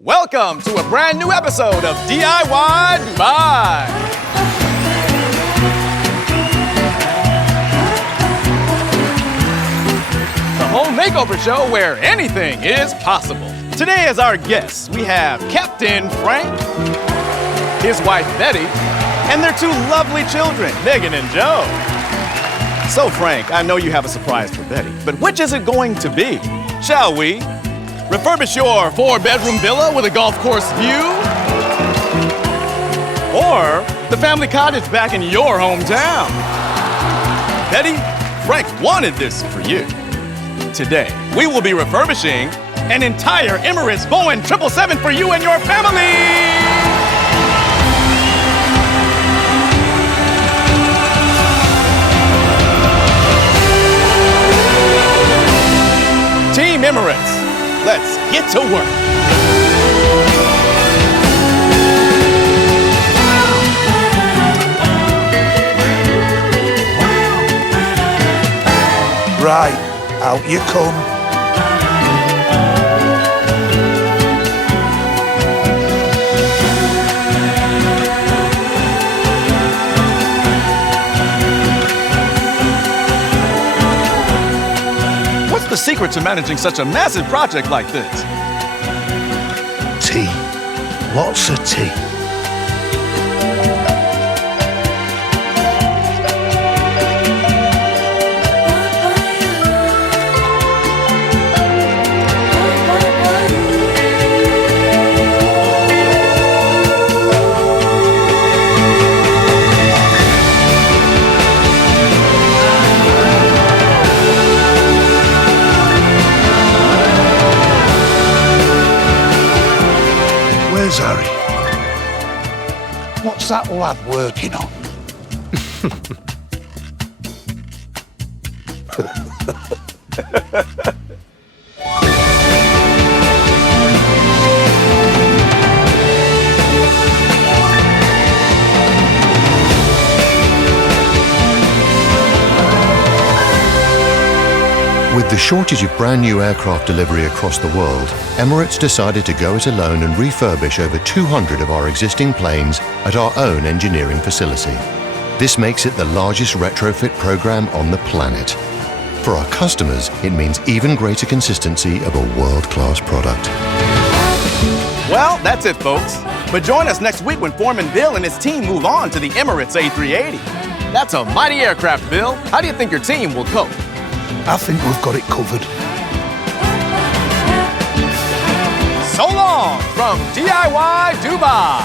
Welcome to a brand new episode of DIY Dubai. The home makeover show where anything is possible. Today as our guests, we have Captain Frank, his wife Betty, and their two lovely children, Megan and Joe. So Frank, I know you have a surprise for Betty, but which is it going to be? Shall we refurbish your 4-bedroom villa with a golf course view? Or the family cottage back in your hometown? Betty, Frank wanted this for you. Today, we will be refurbishing an entire Emirates Boeing 777 for you and your family! Team Emirates, let's get to work. Right, out you come. What's the secret to managing such a massive project like this? Tea. Lots of tea. Where's Harry? What's that lad working on? With the shortage of brand new aircraft delivery across the world, Emirates decided to go it alone and refurbish over 200 of our existing planes at our own engineering facility. This makes it the largest retrofit program on the planet. For our customers, it means even greater consistency of a world-class product. Well, that's it, folks. But join us next week when Foreman Bill and his team move on to the Emirates A380. That's a mighty aircraft, Bill. How do you think your team will cope? I think we've got it covered. So long from DIY Dubai.